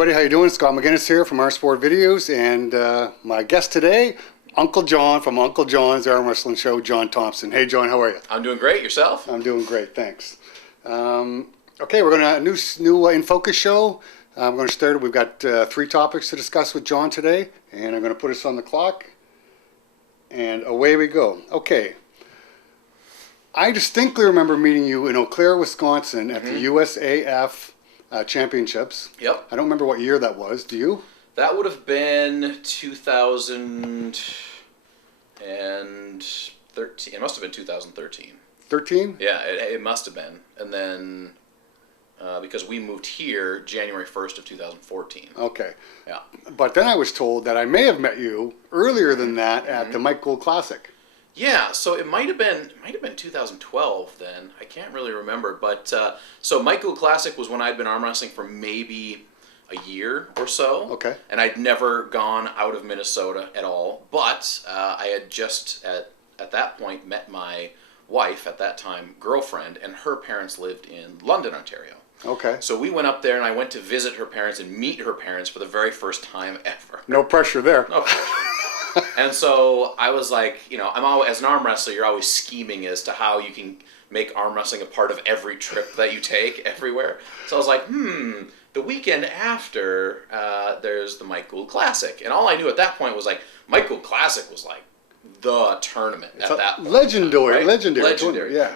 everybody, how you doing? Scott McGinnis here from Our Sport Videos, and my guest today, Uncle John from Uncle John's Armwrestling Show, John Thompson. Hey John, how are you? I'm doing great. Yourself? I'm doing great, thanks. Okay, we're going to new In Focus show. I'm going to start. We've got 3 topics to discuss with John today, and I'm going to put us on the clock, and away we go. Okay. I distinctly remember meeting you in Eau Claire, Wisconsin at the USAF Championships. Yep. I don't remember what year that was. Do you? That would have been 2013. It must have been 2013. 13? Yeah, it must have been. And then, because we moved here January 1st of 2014. Okay. Yeah. But then I was told that I may have met you earlier than that at the Mike Gould Classic. Yeah, so it might have been 2012 then. I can't really remember, but so Mike Gould Classic was when I'd been arm wrestling for maybe a year or so. Okay. And I'd never gone out of Minnesota at all, but I had just at that point met my wife at that time, girlfriend, and her parents lived in London, Ontario. Okay. So we went up there, and I went to visit her parents and meet her parents for the very first time ever. No pressure there. No pressure. And so I was like, I'm always, as an arm wrestler, you're always scheming as to how you can make arm wrestling a part of every trip that you take everywhere. So I was like, the weekend after, there's the Mike Gould Classic. And all I knew at that point was like, Mike Gould Classic was like the tournament at that point. Legendary tournament. Yeah.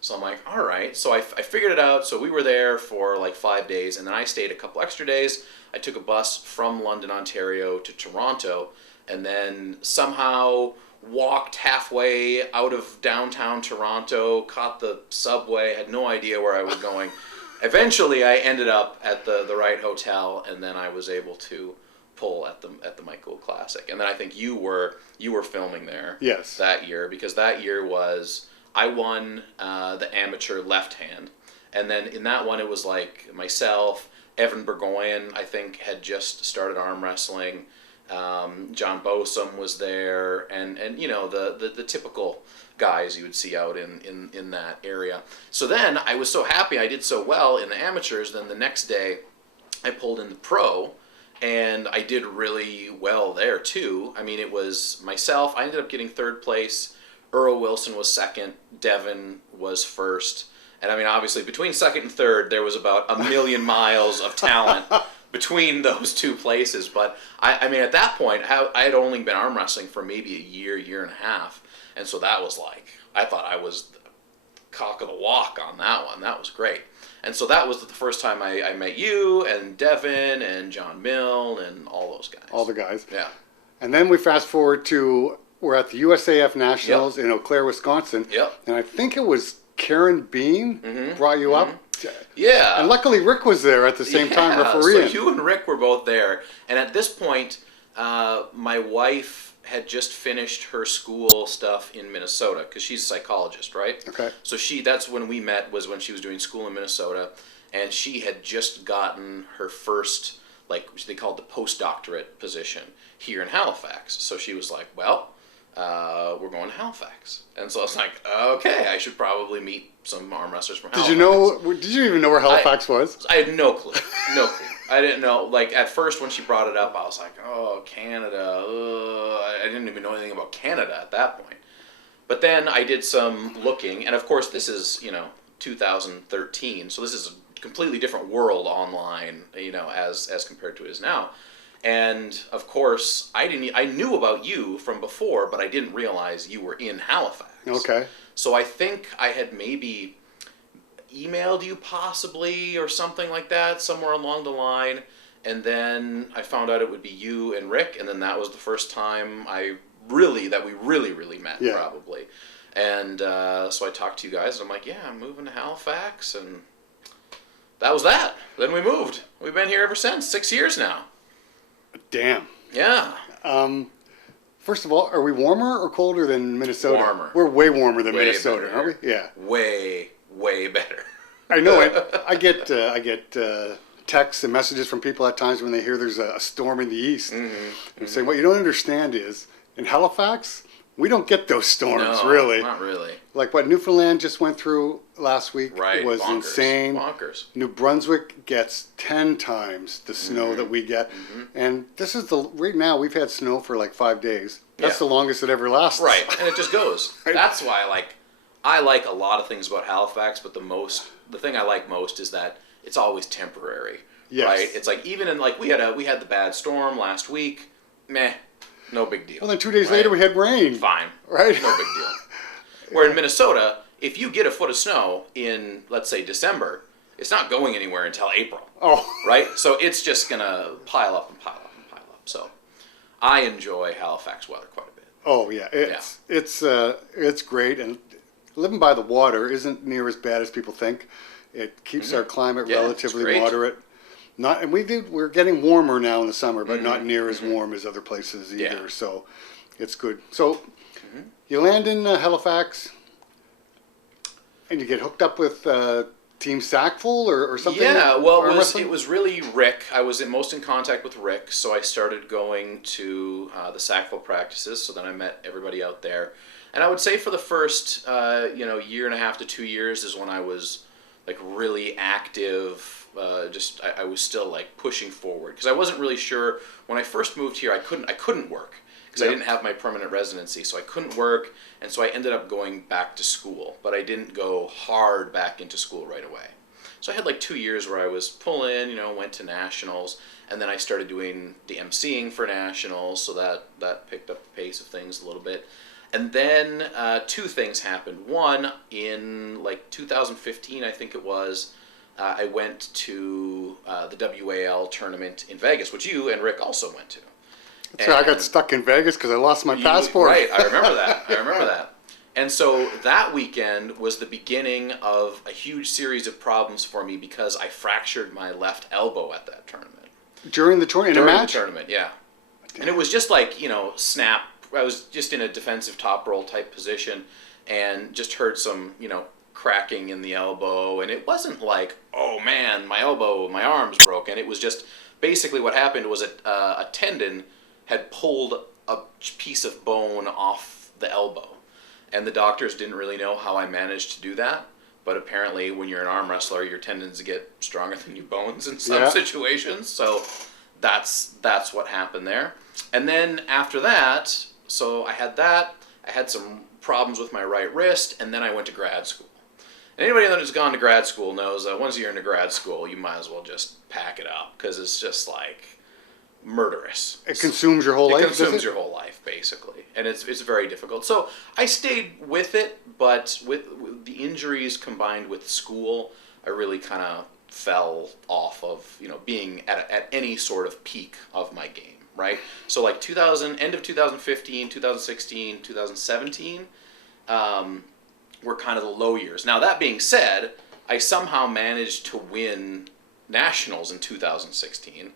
So I'm like, all right. So I figured it out. So we were there for like 5 days, and then I stayed a couple extra days. I took a bus from London, Ontario to Toronto, and then somehow walked halfway out of downtown Toronto, caught the subway, had no idea where I was going. Eventually, I ended up at the right hotel, and then I was able to pull at the Mike Gould Classic. And then I think you were filming there. Yes. That year, because that year was I won the amateur left hand, and then in that one it was like myself, Evan Burgoyne, I think, had just started arm wrestling. John Bosom was there, and the typical guys you would see out in that area. So then I was so happy I did so well in the amateurs. Then the next day I pulled in the pro, and I did really well there too. I mean, it was myself. I ended up getting 3rd place. Earl Wilson was 2nd. Devin was 1st. And I mean, obviously between 2nd and 3rd there was about a million miles of talent between those 2 places. But I mean, at that point, I had only been arm wrestling for maybe a year and a half. And so that was like, I thought I was the cock of the walk on that one. That was great. And so that was the first time I met you and Devin and John Milne and all those guys. All the guys. Yeah. And then we fast forward to, we're at the USAF Nationals in Eau Claire, Wisconsin. Yep. And I think it was Karen Bean brought you up. Yeah. And luckily Rick was there at the same time refereeing. So you and Rick were both there. And at this point, my wife had just finished her school stuff in Minnesota, because she's a psychologist, right? Okay. So that's when we met, was when she was doing school in Minnesota, and she had just gotten her first, like they called the postdoctorate position here in Halifax. So she was like, well, we're going to Halifax. And so I was like, okay, I should probably meet some arm wrestlers from Halifax. Did you even know where Halifax was? I had no clue. No clue. I didn't know. Like, at first when she brought it up, I was like, oh, Canada. I didn't even know anything about Canada at that point. But then I did some looking, and of course this is, 2013, so this is a completely different world online, as compared to it is now. And of course, I knew about you from before, but I didn't realize you were in Halifax. Okay. So I think I had maybe emailed you possibly or something like that, somewhere along the line. And then I found out it would be you and Rick, and then that was the first time we really met, probably. And so I talked to you guys, and I'm like, yeah, I'm moving to Halifax, and that was that. Then we moved. We've been here ever since, 6 years now. Damn. Yeah. First of all, are we warmer or colder than Minnesota? Warmer. We're way warmer than way Minnesota, better. aren't we? Yeah. Way better. I know it. I get texts and messages from people at times when they hear there's a storm in the east. And saying, what you don't understand is, in Halifax, We don't get those storms, No, really. not really. Like what Newfoundland just went through last week Right, was bonkers. insane. Bonkers. New Brunswick gets 10 times the snow that we get. And this is right now we've had snow for like 5 days. That's the longest it ever lasts. Right, and it just goes. Right. That's why I like a lot of things about Halifax, but the thing I like most is that it's always temporary. Yes. Right? It's like even in like we had the bad storm last week. Meh, no big deal. Well, then 2 days later we had rain. Fine. Right? No big deal. Where in Minnesota, if you get a foot of snow in, let's say, December, it's not going anywhere until April. Oh. Right? So it's just going to pile up and pile up and pile up. So I enjoy Halifax weather quite a bit. Oh yeah, it's great, and living by the water isn't near as bad as people think. It keeps our climate Yeah, it's relatively great. moderate. We're getting warmer now in the summer, but not near as warm as other places either. Yeah. So it's good. So you land in Halifax, and you get hooked up with Team Sackful or something. Yeah, well, Arm it wrestling? was really Rick. I was most in contact with Rick, so I started going to the Sackville practices. So then I met everybody out there, and I would say for the first year and a half to 2 years is when I was like really active. I was still like pushing forward because I wasn't really sure when I first moved here. I couldn't work because I didn't have my permanent residency, so I couldn't work, and so I ended up going back to school, but I didn't go hard back into school right away. So I had like 2 years where I was pulling, went to nationals, and then I started doing the emceeing for nationals, so that picked up the pace of things a little bit. And then two things happened. One, in like 2015, I think it was, I went to the WAL tournament in Vegas, which you and Rick also went to. So I got stuck in Vegas because I lost my passport. Right, I remember that. And so that weekend was the beginning of a huge series of problems for me because I fractured my left elbow at that tournament. During the tournament, in a match? During the tournament, yeah. And it was just like, snap. I was just in a defensive top roll type position and just heard some, cracking in the elbow. And it wasn't like, oh man, my arm's broken. It was just basically what happened was a tendon had pulled a piece of bone off the elbow. And the doctors didn't really know how I managed to do that. But apparently when you're an arm wrestler, your tendons get stronger than your bones in some situations. So that's what happened there. And then after that, so I had that. I had some problems with my right wrist, and then I went to grad school. And anybody that has gone to grad school knows that once you're into grad school, you might as well just pack it up because it's just like murderous. It consumes your whole life? It consumes your whole life, basically. And it's very difficult. So I stayed with it, but with the injuries combined with school, I really kind of fell off of, being at any sort of peak of my game, right? So like end of 2015, 2016, 2017 were kind of the low years. Now that being said, I somehow managed to win nationals in 2016.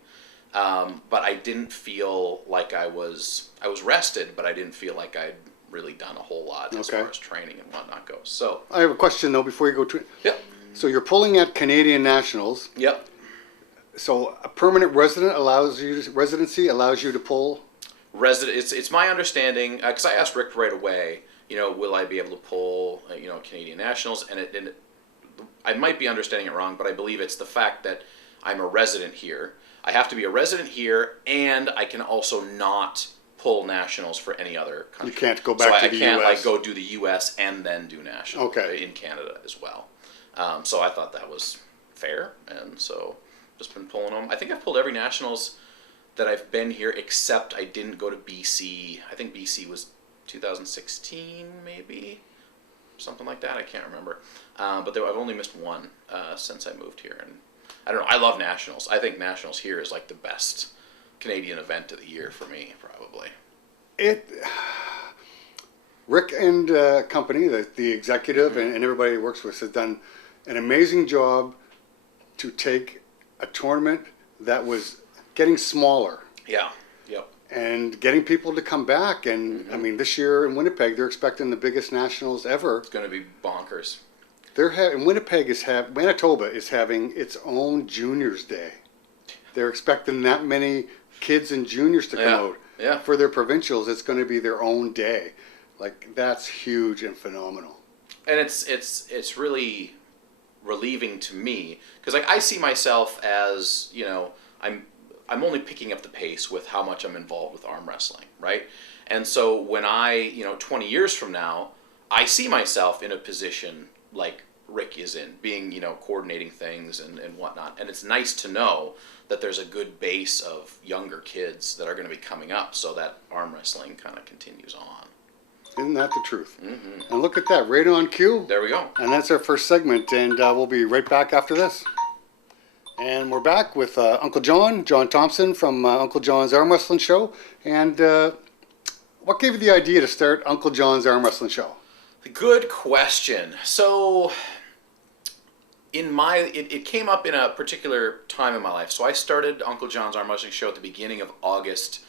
But I didn't feel like I was rested, but I didn't feel like I'd really done a whole lot as far as training and whatnot goes. So I have a question though before you go to. Yep. So you're pulling at Canadian nationals. Yep. So a permanent residency allows you to pull. It's my understanding because I asked Rick right away. Will I be able to pull Canadian nationals? And I might be understanding it wrong, but I believe it's the fact that I'm a resident here. I have to be a resident here, and I can also not pull nationals for any other country. You can't go back to the US. I can't go do the US and then do nationals in Canada as well. So I thought that was fair, and so just been pulling them. I think I've pulled every nationals that I've been here, except I didn't go to BC. I think BC was 2016, maybe something like that. I can't remember. But I've only missed one since I moved here, and I don't know. I love nationals. I think nationals here is like the best Canadian event of the year for me, probably. Rick and company, the executive and everybody he works with has done an amazing job to take a tournament that was getting smaller. Yeah. Yep. And getting people to come back. And I mean, this year in Winnipeg, they're expecting the biggest nationals ever. It's going to be bonkers. Manitoba is having its own Juniors Day. They're expecting that many kids and juniors to come out. Yeah. For their provincials, it's going to be their own day. Like, that's huge and phenomenal. And it's really relieving to me because like I see myself as, you know, I'm only picking up the pace with how much I'm involved with arm wrestling, right? And so when I, you know, 20 years from now, I see myself in a position like Rick is in, being, you know, coordinating things and whatnot. And it's nice to know that there's a good base of younger kids that are going to be coming up so that arm wrestling kind of continues on. Isn't that the truth? Mm-hmm. And look at that, right on cue. There we go. And that's our first segment, and we'll be right back after this. And we're back with Uncle John Thompson from Uncle John's Arm Wrestling Show. And what gave you the idea to start Uncle John's Arm Wrestling Show? Good question. So, it came up in a particular time in my life. So I started Uncle John's Arm Wrestling Show at the beginning of August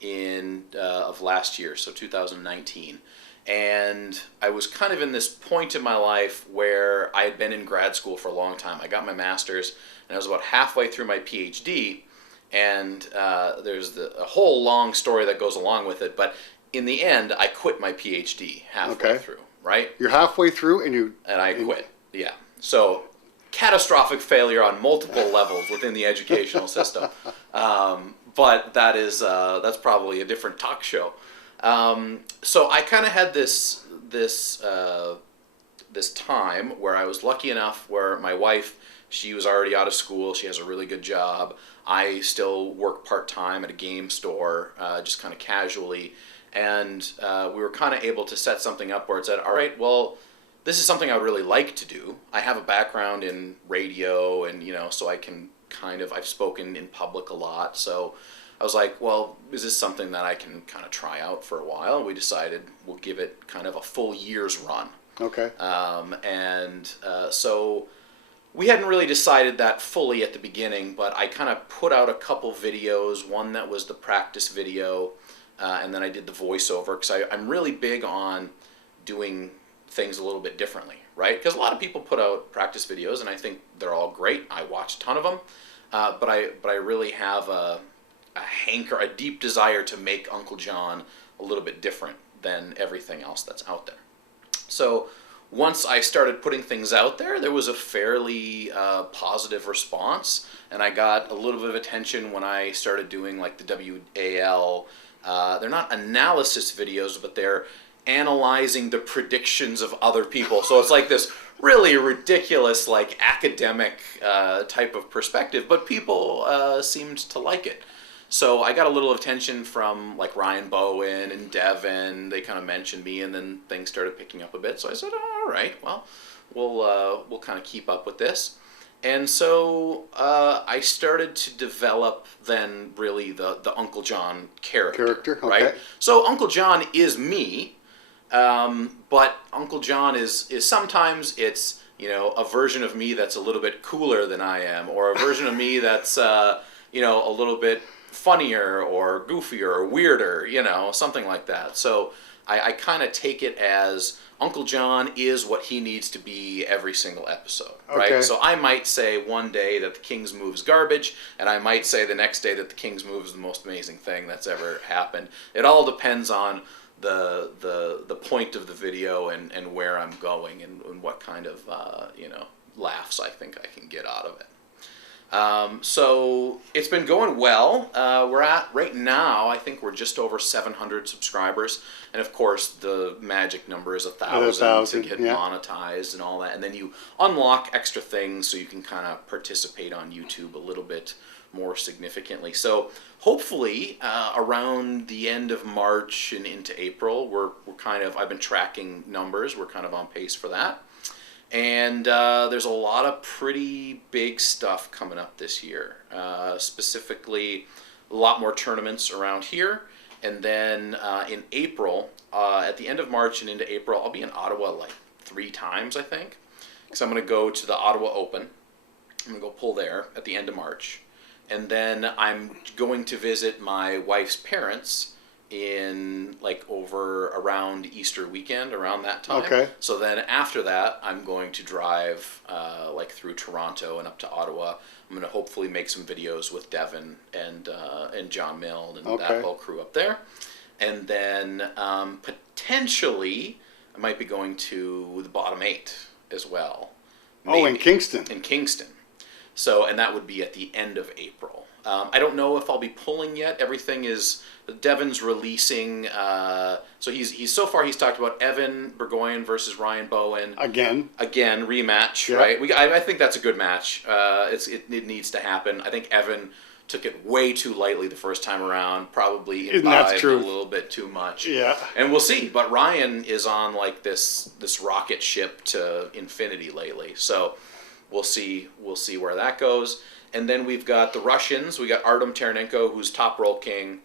of last year, so 2019. And I was kind of in this point in my life where I had been in grad school for a long time. I got my master's, and I was about halfway through my PhD, and there's a whole long story that goes along with it, but in the end, I quit my PhD halfway through, right? You're halfway through, and I quit, yeah. So, catastrophic failure on multiple levels within the educational system. But that's probably a different talk show. So I kind of had this time where I was lucky enough where my wife, she was already out of school. She has a really good job. I still work part-time at a game store, just kind of casually. And we were kind of able to set something up where it said, all right, well, this is something I would really like to do. I have a background in radio and, you know, so I can I've spoken in public a lot. So I was like, well, is this something that I can kind of try out for a while? And we decided we'll give it kind of a full year's run. Okay. So we hadn't really decided that fully at the beginning, but I kind of put out a couple videos, one that was the practice video, and then I did the voiceover, because I'm really big on doing things a little bit differently, right? Because a lot of people put out practice videos, and I think they're all great. I watch a ton of them, but I really have a deep desire to make Uncle John a little bit different than everything else that's out there. So once I started putting things out there, there was a fairly positive response, and I got a little bit of attention when I started doing like the WAL. They're not analysis videos, but they're analyzing the predictions of other people. So it's like this really ridiculous, like academic type of perspective, but people seemed to like it. So I got a little attention from like Ryan Bowen and Devin. They kind of mentioned me, and then things started picking up a bit. So I said, oh, all right, well, we'll kind of keep up with this. And so I started to develop then really the Uncle John character. Okay. Right? So Uncle John is me, but Uncle John is sometimes it's, you know, a version of me that's a little bit cooler than I am, or a version of me that's you know, a little bit funnier or goofier or weirder, you know, something like that. So I kind of take it as Uncle John is what he needs to be every single episode, right? Okay. So I might say one day that the King's Move is garbage, and I might say the next day that the King's Move is the most amazing thing that's ever happened. It all depends on the point of the video and where I'm going and what kind of you know, laughs I think I can get out of it. So it's been going well. We're at, right now, I think we're just over 700 subscribers. And of course, the magic number is 1,000 to get monetized and all that. And then you unlock extra things so you can kind of participate on YouTube a little bit more significantly. So hopefully, around the end of March and into April, we're kind of, I've been tracking numbers. We're kind of on pace for that. And there's a lot of pretty big stuff coming up this year. Specifically, a lot more tournaments around here. And then in April, at the end of March and into April, I'll be in Ottawa like 3 times, I think. Because I'm going to go to the Ottawa Open. I'm going to go pull there at the end of March. And then I'm going to visit my wife's parents in like over around Easter weekend, around that time. Okay. So then after that, I'm going to drive like through Toronto and up to Ottawa. I'm going to hopefully make some videos with Devin and John Milne and that whole crew up there. and then potentially I might be going to the bottom 8 as well. Oh, in Maybe. Kingston. In Kingston. So, and that would be at the end of April. I don't know if I'll be pulling yet. Everything is, Devin's releasing, so he's so far he's talked about Evan Burgoyne versus Ryan Bowen. Again, rematch, yeah. Right? I think that's a good match. It needs to happen. I think Evan took it way too lightly the first time around, probably imbibed a little bit too much. Yeah. And we'll see. But Ryan is on like this rocket ship to infinity lately. So we'll see where that goes. And then we've got the Russians. We got Artem Ternenko, who's Top Roll King.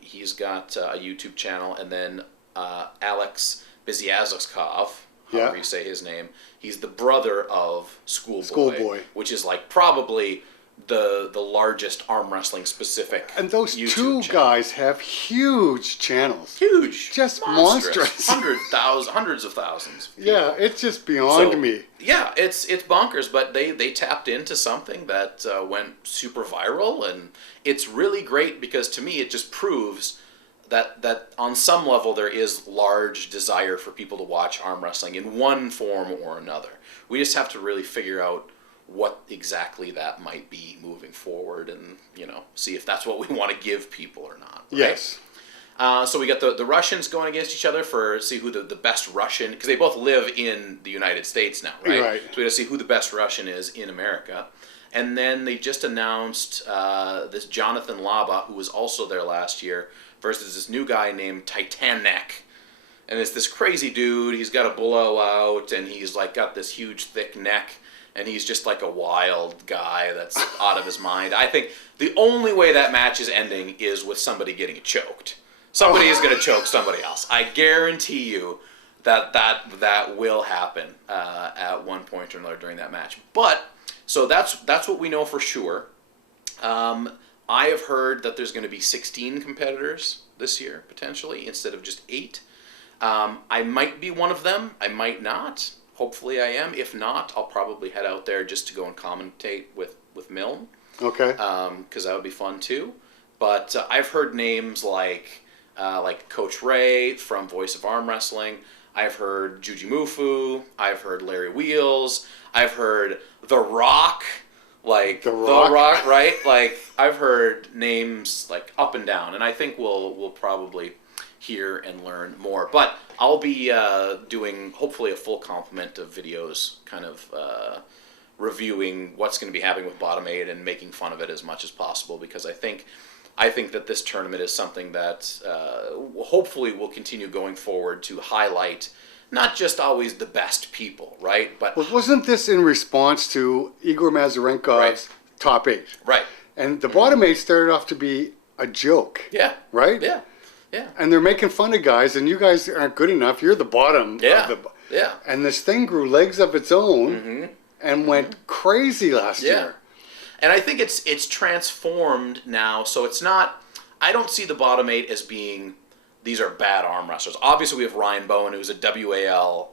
He's got a YouTube channel. And then Alex Biziazovkov, however you say his name. He's the brother of Schoolboy, which is like probably the largest arm wrestling specific. And those YouTube two channel. guys have huge channels. Huge. Just monstrous. Hundreds of thousands. Of people. Yeah, it's just beyond me. Yeah, it's bonkers, but they tapped into something that went super viral, and it's really great because to me it just proves that on some level there is large desire for people to watch arm wrestling in one form or another. We just have to really figure out what exactly that might be moving forward, and see if that's what we want to give people or not. Right? Yes. So we got the Russians going against each other see who the best Russian, because they both live in the United States now, right? Right. So we got to see who the best Russian is in America. And then they just announced this Jonathan Laba, who was also there last year, versus this new guy named Titanek. And it's this crazy dude. He's got a blowout, and he's like got this huge thick neck. And he's just like a wild guy that's out of his mind. I think the only way that match is ending is with somebody getting choked. Somebody is going to choke somebody else. I guarantee you that will happen at one point or another during that match. But so that's what we know for sure. I have heard that there's going to be 16 competitors this year potentially instead of just 8. I might be one of them. I might not. Hopefully I am. If not, I'll probably head out there just to go and commentate with Milne. Okay. Because that would be fun too. But I've heard names like Coach Ray from Voice of Arm Wrestling. I've heard Juji Mufu. I've heard Larry Wheels. I've heard The Rock. Like The Rock, right? Like I've heard names like up and down, and I think we'll probably hear and learn more. But I'll be doing hopefully a full complement of videos, kind of reviewing what's going to be happening with Bottom 8 and making fun of it as much as possible, because I think that this tournament is something that hopefully will continue going forward to highlight not just always the best people, right? But wasn't this in response to Igor Mazurenkov's top 8? Right. And the bottom 8 started off to be a joke. Yeah. Right? Yeah. Yeah. And they're making fun of guys, and you guys aren't good enough. You're the bottom. Yeah. Of the, yeah. And this thing grew legs of its own and went crazy last year. And I think it's transformed now, so it's not. I don't see the bottom 8 as being these are bad arm wrestlers. Obviously, we have Ryan Bowen, who's a WAL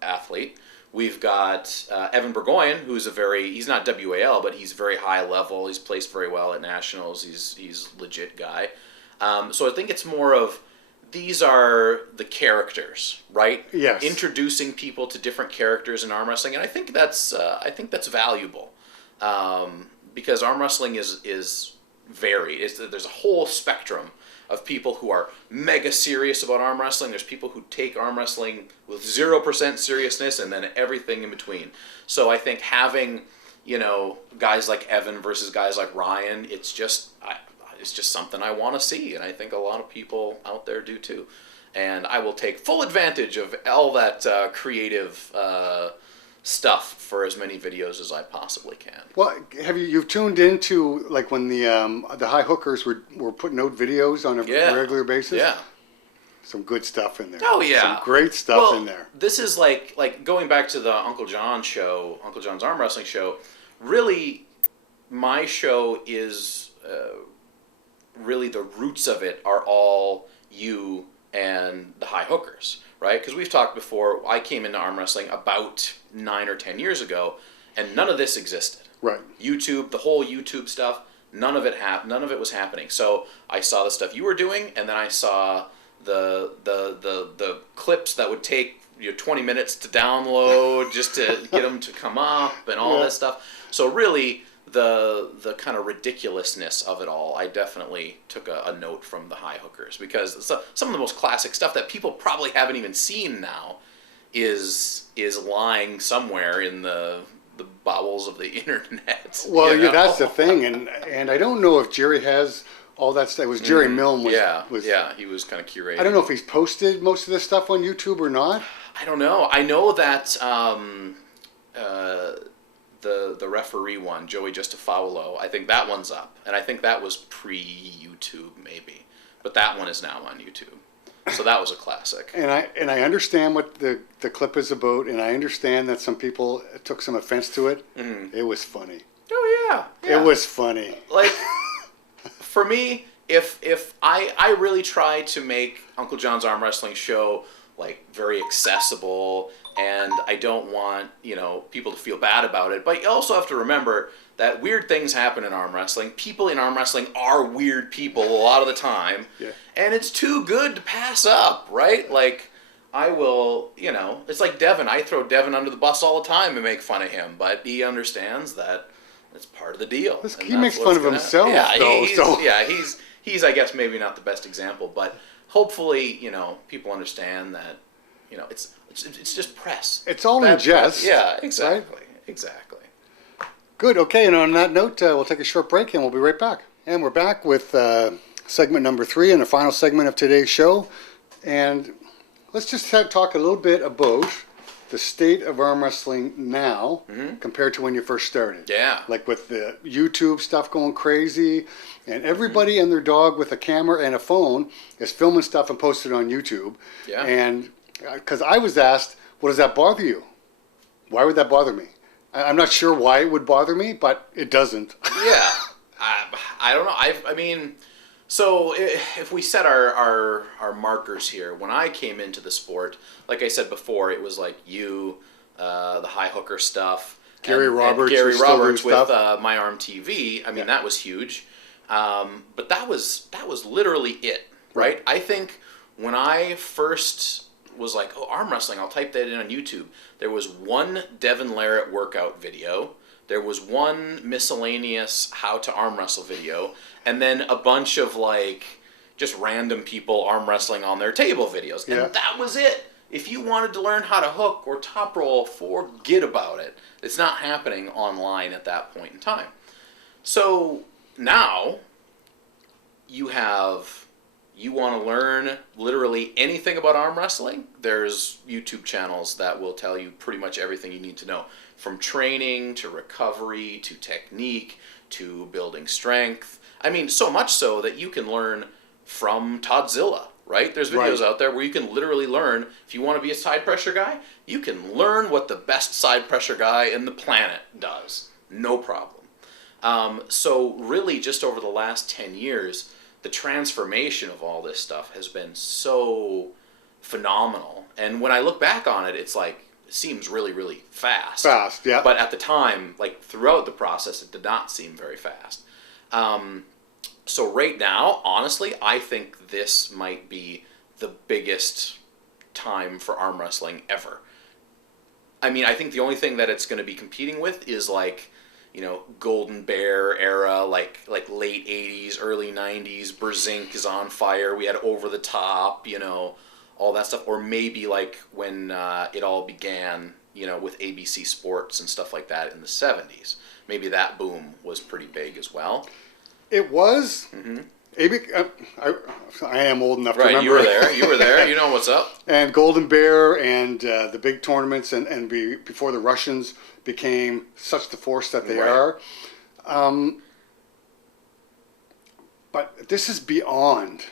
athlete. We've got Evan Burgoyne, who's he's not WAL, but he's very high level. He's placed very well at nationals. He's a legit guy. So I think it's more of these are the characters, right? Yes. Introducing people to different characters in arm wrestling, and I think that's valuable. Because arm wrestling is varied. There's a whole spectrum of people who are mega serious about arm wrestling. There's people who take arm wrestling with 0% seriousness, and then everything in between. So I think having, guys like Evan versus guys like Ryan, it's just something I want to see, and I think a lot of people out there do too. And I will take full advantage of all that creative stuff for as many videos as I possibly can. Well, you've tuned into like when the high hookers were putting out videos on a regular basis? Yeah. Some good stuff in there. Oh yeah. Some great stuff in there. This is like going back to the Uncle John's Arm Wrestling show. Really, my show is really the roots of it are all you and the high hookers, right? Because we've talked before, I came into arm wrestling about 9 or 10 years ago, and none of this existed. Right. YouTube, the whole YouTube stuff, None of it was happening. So I saw the stuff you were doing, and then I saw the clips that would take 20 minutes to download just to get them to come up and all this stuff. So really, the kind of ridiculousness of it all, I definitely took a note from the high hookers, because some of the most classic stuff that people probably haven't even seen now is lying somewhere in the bowels of the internet. Well, that's the thing, and I don't know if Jerry has all that stuff. It was Jerry Milne. He was kind of curating. I don't know if he's posted most of this stuff on YouTube or not. I don't know. I know that the referee one, Joey Justifaulo, I think that one's up, and I think that was pre-YouTube maybe, but that one is now on YouTube. So that was a classic. And I understand what the clip is about, and I understand that some people took some offense to it. Mm-hmm. It was funny. Oh yeah. It was funny. Like, for me, if I really try to make Uncle John's Arm Wrestling show like very accessible, and I don't want people to feel bad about it, but you also have to remember that weird things happen in arm wrestling. People in arm wrestling are weird people a lot of the time, and it's too good to pass up, right? Like, I will, it's like Devin. I throw Devin under the bus all the time and make fun of him, but he understands that it's part of the deal. He makes fun of himself, though. He's I guess maybe not the best example, but hopefully people understand that it's just press. It's all in jest. Yeah, exactly, right? Exactly. Good. Okay, and on that note, we'll take a short break, and we'll be right back. And we're back with segment number 3 and the final segment of today's show. And let's just talk a little bit about the state of arm wrestling now compared to when you first started. Yeah. Like with the YouTube stuff going crazy, and everybody and their dog with a camera and a phone is filming stuff and posting it on YouTube. Yeah. And because I was asked, well, does that bother you? Why would that bother me? I'm not sure why it would bother me, but it doesn't. Yeah. I don't know. I mean, so if we set our markers here, when I came into the sport, like I said before, it was like the high hooker stuff. Gary Roberts with My Arm TV. I mean, that was huge. But that was literally it, right? I think when I first was like, arm wrestling, I'll type that in on YouTube, there was one Devin Larratt workout video, there was one miscellaneous how to arm wrestle video, and then a bunch of like just random people arm wrestling on their table videos. And that was it. If you wanted to learn how to hook or top roll, forget about it. It's not happening online at that point in time. So now you want to learn literally anything about arm wrestling, there's YouTube channels that will tell you pretty much everything you need to know. From training, to recovery, to technique, to building strength. I mean, so much so that you can learn from Toddzilla, right? There's videos out there where you can literally learn, if you want to be a side pressure guy, you can learn what the best side pressure guy in the planet does. No problem. So really, just over the last 10 years, the transformation of all this stuff has been so phenomenal. And when I look back on it, it's like, it seems really, really fast. Fast, yeah. But at the time, like throughout the process, it did not seem very fast. So right now, honestly, I think this might be the biggest time for arm wrestling ever. I mean, I think the only thing that it's going to be competing with is like, Golden Bear era, like late 80s, early 90s, Berzink is on fire, we had Over the Top, all that stuff. Or maybe like when it all began, with ABC Sports and stuff like that in the 70s. Maybe that boom was pretty big as well. It was. Mm-hmm. I am old enough to remember. You were there. You know what's up. And Golden Bear and the big tournaments and before the Russians became such the force that they are. But this is beyond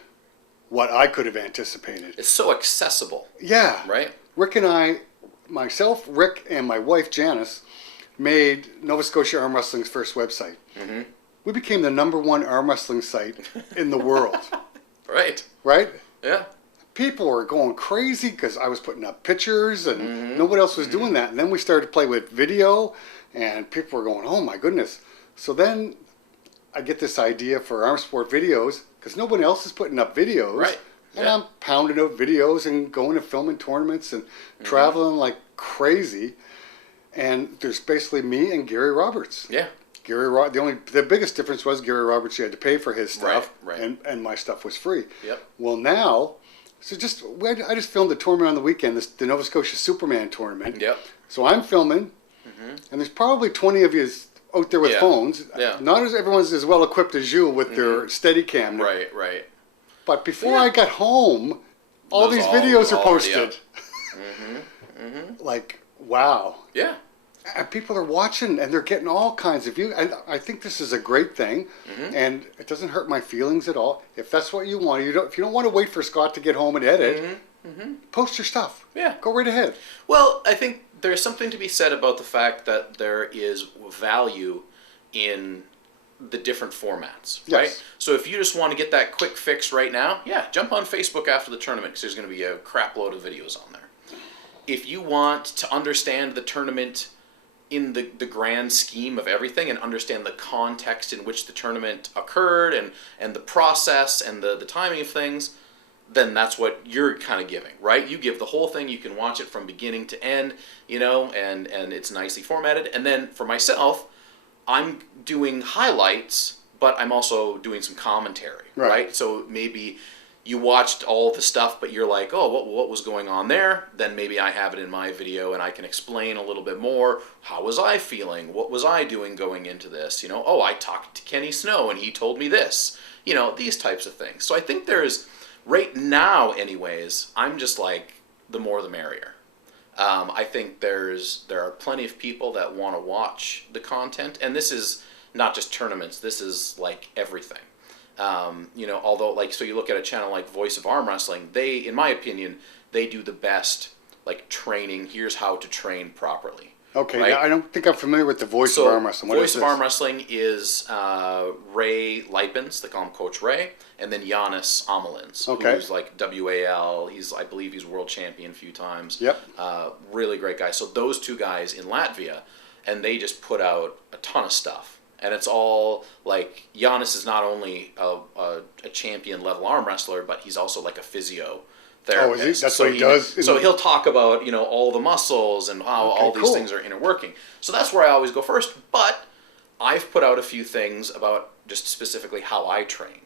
what I could have anticipated. It's so accessible. Yeah. Right? Rick and my wife Janice made Nova Scotia Arm Wrestling's first website. Mm-hmm. We became the #1 arm wrestling site in the world. Right? Yeah. People were going crazy because I was putting up pictures and nobody else was doing that. And then we started to play with video and people were going, oh my goodness. So then I get this idea for arm sport videos because nobody else is putting up videos. Right. And Yeah. I'm pounding out videos and going to filming tournaments and traveling like crazy. And there's basically me and Gary Roberts. Yeah. The biggest difference was Gary Roberts, you had to pay for his stuff, Right. and my stuff was free. Yep. Well, now, I just filmed a tournament on the weekend, the Nova Scotia Superman tournament. Yep. So I'm filming, and there's probably 20 of you out there with Yeah. phones. Yeah. Not as everyone's as well equipped as you with their Steadicam. Right. But before Yeah. I got home, all Those these all- videos are already posted. Like, wow. Yeah. And people are watching, and they're getting all kinds of views. And I think this is a great thing, and it doesn't hurt my feelings at all. If that's what you want, if you don't want to wait for Scott to get home and edit, post your stuff. Yeah. Go right ahead. Well, I think there's something to be said about the fact that there is value in the different formats, right? Yes. So if you just want to get that quick fix right now, yeah, jump on Facebook after the tournament because there's going to be a crap load of videos on there. If you want to understand the tournament in the grand scheme of everything and understand the context in which the tournament occurred and the process and the timing of things, then that's what you're kind of giving, right? You give the whole thing, you can watch it from beginning to end, and it's nicely formatted. And then for myself, I'm doing highlights, but I'm also doing some commentary, right? So maybe you watched all the stuff, but you're like, oh, what was going on there? Then maybe I have it in my video and I can explain a little bit more. How was I feeling? What was I doing going into this? Oh, I talked to Kenny Snow and he told me this. These types of things. So I think there's, right now anyways, I'm just like, the more the merrier. I think there are plenty of people that want to watch the content, and this is not just tournaments, this is like everything. Although so you look at a channel like Voice of Arm Wrestling, they, in my opinion, they do the best like training. Here's how to train properly. Okay, right? now, I don't think I'm familiar with the Voice of Arm Wrestling. What Voice is of this? Arm Wrestling is Ray Lipins, they call him Coach Ray, and then Giannis Amelins, who's like WAL. I believe he's world champion a few times. Yep. Really great guy. So those two guys in Latvia, and they just put out a ton of stuff. And it's all like Giannis is not only a champion level arm wrestler, but he's also like a physio therapist. Oh, is he? That's what he does? So he'll talk about all the muscles and how all these things are interworking. So that's where I always go first. But I've put out a few things about just specifically how I train,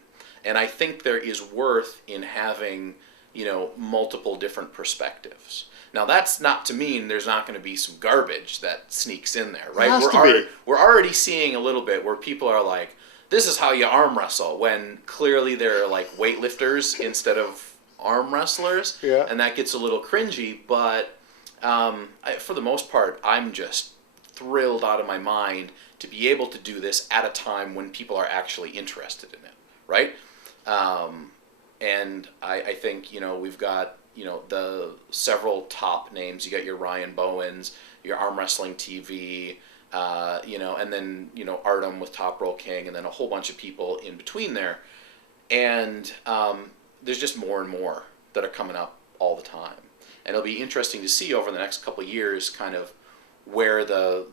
and I think there is worth in having multiple different perspectives. Now that's not to mean there's not going to be some garbage that sneaks in there, right? We're already seeing a little bit where people are like, "This is how you arm wrestle," when clearly they're like weightlifters instead of arm wrestlers, and that gets a little cringy. But for the most part, I'm just thrilled out of my mind to be able to do this at a time when people are actually interested in it, right? And I think we've got the several top names. You got your Ryan Bowens, your Arm Wrestling TV, and then Artem with Top Roll King, and then a whole bunch of people in between there. And there's just more and more that are coming up all the time. And it'll be interesting to see over the next couple of years kind of where the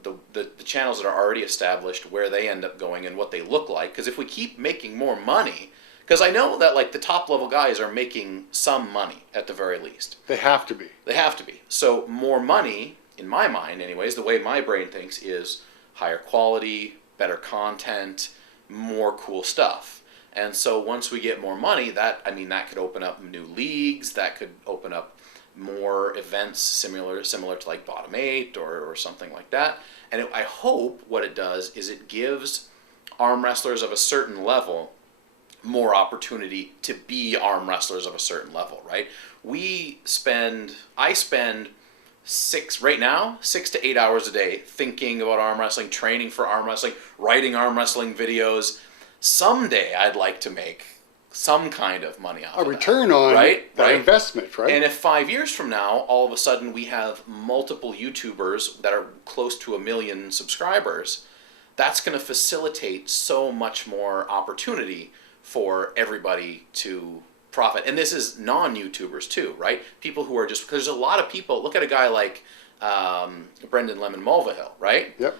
channels that are already established, where they end up going and what they look like. Because if we keep making more money, because I know that like the top level guys are making some money at the very least. They have to be. They have to be. So more money, in my mind anyways, the way my brain thinks is higher quality, better content, more cool stuff. And so once we get more money, that could open up new leagues, that could open up more events similar to like Bottom 8 or something like that. And I hope what it does is it gives arm wrestlers of a certain level more opportunity to be arm wrestlers of a certain level, right? I spend 6 to 8 hours a day thinking about arm wrestling, training for arm wrestling, writing arm wrestling videos. Someday I'd like to make some kind of money off of that. A return on that investment, right? And if 5 years from now, all of a sudden we have multiple YouTubers that are close to 1 million subscribers, that's going to facilitate so much more opportunity for everybody to profit. And this is non-YouTubers too, right? People who are just, because there's a lot of people, look at a guy like Brendan Lemon Mulvihill, right? Yep.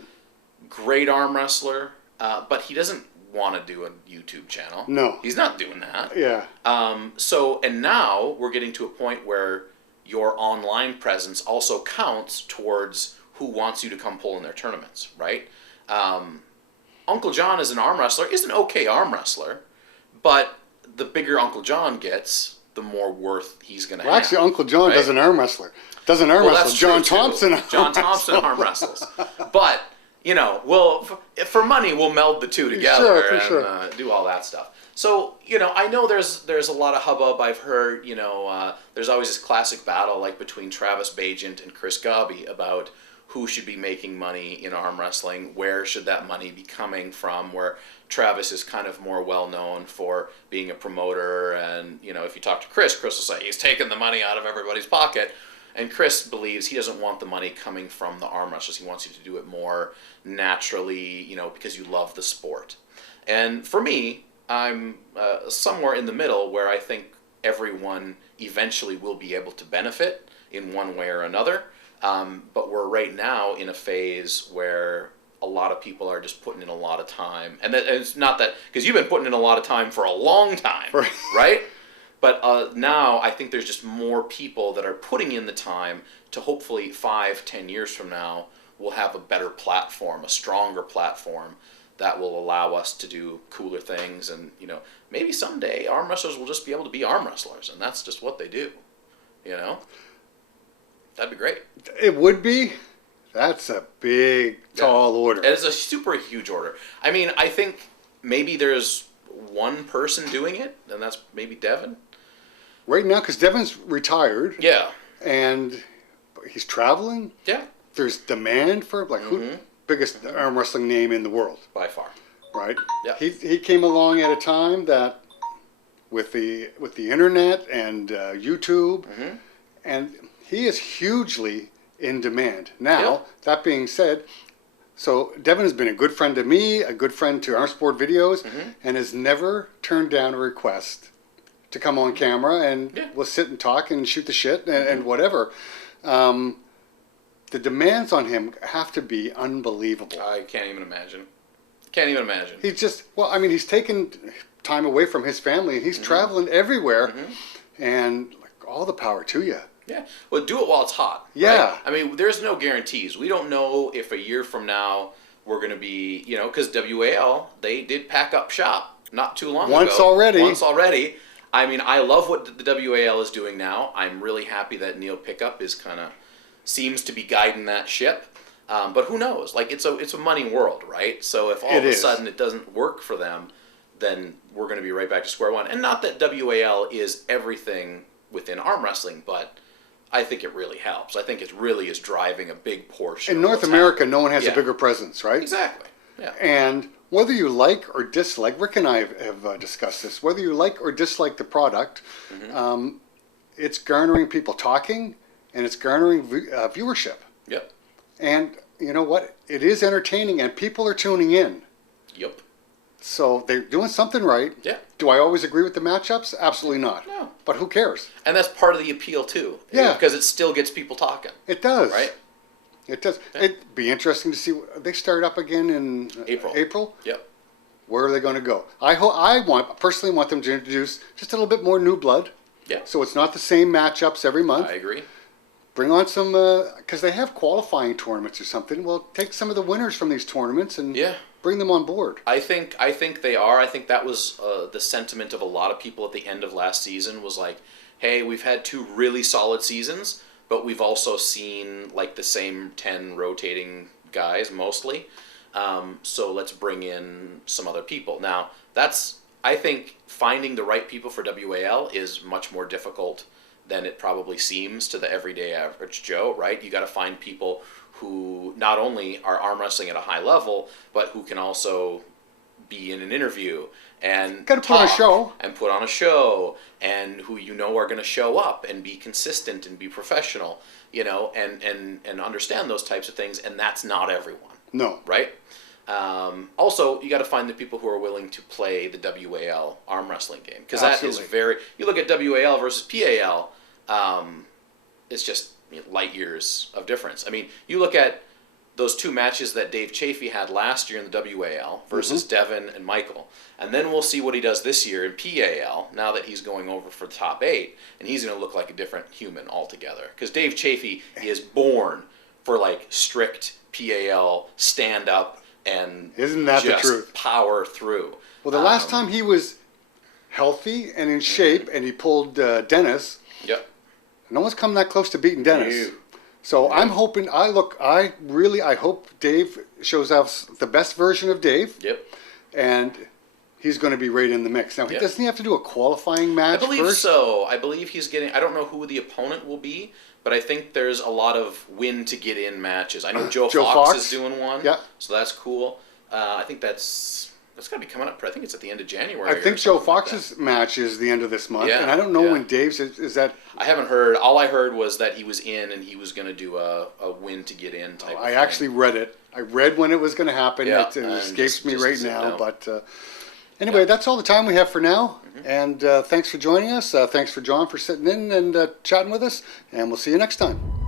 Great arm wrestler, but he doesn't want to do a YouTube channel. No. He's not doing that. Yeah. And now we're getting to a point where your online presence also counts towards who wants you to come pull in their tournaments, right? Uncle John is an arm wrestler, is an okay arm wrestler, but the bigger Uncle John gets, the more worth he's going to have. Actually, Uncle John doesn't arm wrestler. Doesn't arm wrestle. John Thompson. John Thompson arm wrestles. But, for money, we'll meld the two together and do all that stuff. So, I know there's a lot of hubbub. I've heard, there's always this classic battle like between Travis Bagent and Chris Gobby about who should be making money in arm wrestling, where should that money be coming from, where Travis is kind of more well known for being a promoter, and if you talk to Chris will say he's taking the money out of everybody's pocket, and Chris believes he doesn't want the money coming from the arm wrestlers. He wants you to do it more naturally, because you love the sport. And for me, I'm somewhere in the middle where I think everyone eventually will be able to benefit in one way or another. But we're right now in a phase where a lot of people are just putting in a lot of time. And it's not that, because you've been putting in a lot of time for a long time, right? But now I think there's just more people that are putting in the time to hopefully 5-10 years from now we'll have a better platform, a stronger platform that will allow us to do cooler things. And, maybe someday arm wrestlers will just be able to be arm wrestlers, and that's just what they do, That'd be great. It would be. That's a big, tall order. It is a super huge order. I mean, I think maybe there's one person doing it, and that's maybe Devin. Right now, because Devin's retired. Yeah. And he's traveling. Yeah. There's demand for who biggest arm wrestling name in the world. By far. Right? Yeah. He came along at a time that with the internet and YouTube, and he is hugely in demand. Now, that being said, so Devin has been a good friend to me, a good friend to Arm Sport Videos, and has never turned down a request to come on camera, and we'll sit and talk and shoot the shit and whatever. The demands on him have to be unbelievable. I can't even imagine. He's just, he's taken time away from his family, and he's traveling everywhere, and all the power to you. Yeah. Well, do it while it's hot. Yeah. Right? I mean, there's no guarantees. We don't know if a year from now we're going to be, because WAL, they did pack up shop not too long ago. Once already. I mean, I love what the WAL is doing now. I'm really happy that Neil Pickup seems to be guiding that ship. But who knows? It's a money world, right? So if all of a sudden it doesn't work for them, then we're going to be right back to square one. And not that WAL is everything within arm wrestling, but I think it really helps. I think it really is driving a big portion. In North America, no one has a bigger presence, right? Exactly. Yeah. And whether you like or dislike, Rick and I have discussed this, whether you like or dislike the product, it's garnering people talking, and it's garnering viewership. Yep. And you know what? It is entertaining, and people are tuning in. Yep. So they're doing something right. Yeah. Do I always agree with the matchups? Absolutely not. No. But who cares? And that's part of the appeal, too. Yeah. Because it still gets people talking. It does. Right? It does. Yeah. It'd be interesting to see. They start up again in April? Yep. Where are they going to go? I personally want them to introduce just a little bit more new blood. Yeah. So it's not the same matchups every month. I agree. Bring on some, because they have qualifying tournaments or something. Well, take some of the winners from these tournaments and bring them on board. I think they are. I think that was the sentiment of a lot of people at the end of last season was like, hey, we've had 2 really solid seasons, but we've also seen the same 10 rotating guys mostly. So let's bring in some other people. Now, I think finding the right people for WAL is much more difficult than it probably seems to the everyday average Joe, right? You got to find people who not only are arm wrestling at a high level, but who can also be in an interview and put on a show, and who are going to show up and be consistent and be professional, and understand those types of things. And that's not everyone. No. Right? Also, you got to find the people who are willing to play the WAL arm wrestling game, because that is you look at WAL versus PAL, it's just light years of difference. I mean, you look at those two matches that Dave Chafee had last year in the WAL versus Devin and Michael. And then we'll see what he does this year in PAL, now that he's going over for the top 8, and he's going to look like a different human altogether. Because Dave Chafee is born for, like, strict PAL stand-up and isn't that just the truth? Power through. Well, the last time he was healthy and in shape, and he pulled Dennis, no one's come that close to beating Dennis. So I'm hoping, I hope Dave shows us the best version of Dave. And he's going to be right in the mix. Now, doesn't he have to do a qualifying match I believe first? so. I believe he's getting, I don't know who the opponent will be, but I think there's a lot of win to get in matches. I know Joe Fox is doing one, so that's cool. I think that's got to be coming up. I think it's at the end of January. I think Joe Fox's match is the end of this month, and I don't know when Dave's is that. I haven't heard. All I heard was that he was in, and he was going to do a win to get in type. I actually read it. I read when it was going to happen. It escapes me right now, but anyway, that's all the time we have for now. And thanks for joining us. Thanks for John for sitting in and chatting with us, and we'll see you next time.